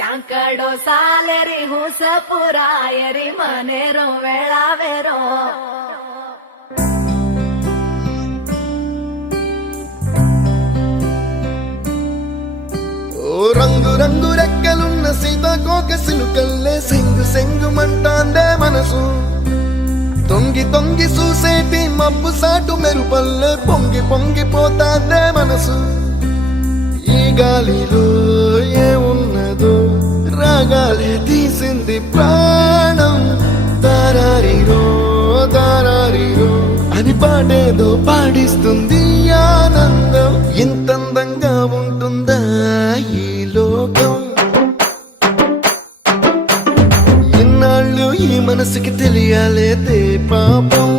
ಸ್ಯಾಂಕಡೋ ಸಾಲೆರಿ ಹುಸ ಪುರಾಯರಿ ಮನೆರೋ ವೇಳಾವೆರೋ రంగు రంగు రెక్కలున్న సీతాకోక సిలుకల్లే సెంగు సెంగుమంటాందే మనసు తొంగి తొంగి చూసేటి మబ్బు సాటు మెరుపల్లే పొంగి పొంగిపోతాందే మనసు ఈ గాలిలో ఏమున్నదో రాగాలే తీసింది ప్రాణం దారారిరో దారారిరో అని పాడేదో పాడిస్తుంది ఆనందం ఇంతందంగా ఉంటుందా ఈ లోకం ఇన్నాళ్ళు ఈ మనసుకి తెలియాలేదే పాపం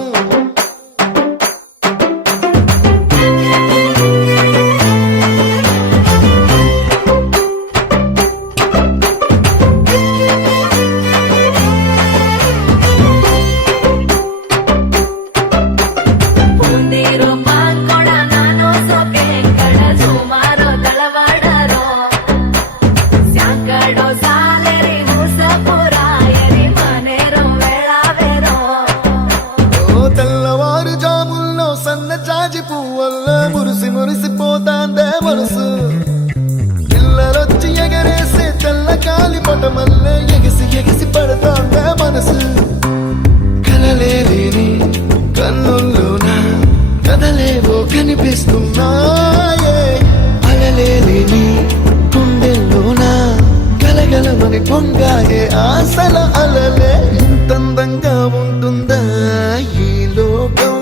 పువ్వల్లా మురిసి మురిసిపోతాందే మనసు పిల్లలొచ్చి ఎగరేసే తెల్ల కాలి పటమల్లే ఎగిసి ఎగిసి పడతాందే మనసు కలలేని కన్నుల్లోన కదలేవో కనిపిస్తున్నాయే అలలేని గుండెల్లోన గలగలమని పొంగాయే ఆశల అలలే ఇంతందంగా ఉంటుందా ఈ లోకం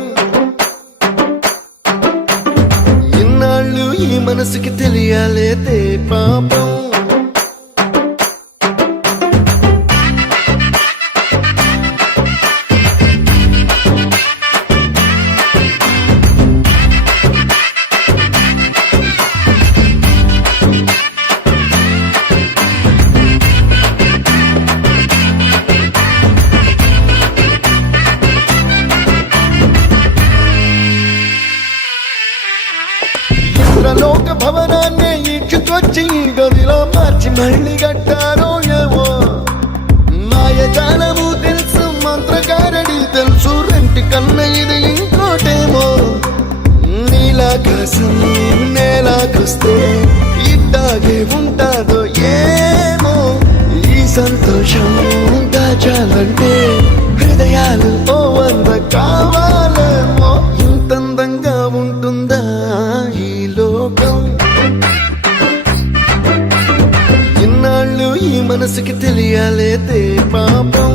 ఈ మనసుకి తెలియాలేదే పాపం లోక భవనాన్ని ఈడ్చుకొచ్చి గదిలో మార్చి మళ్ళీ కట్టారో ఏమో మాయజాలము తెలుసు మంత్రకారడి తెలుసు రెంటి కన్న ఇది ఇంకోటేమో నీలాకాశం నేలాకొస్తే ఇట్టాగే ఉంటాదో ఏమో ఈ సంతోషం దాచాలంటే హృదయాలు ఓ వంద కావాలేమో ఇంతందంగా ఉంటుందా ఇన్నాళ్ళు ఈ మనసుకి తెలియాలేదే పాపం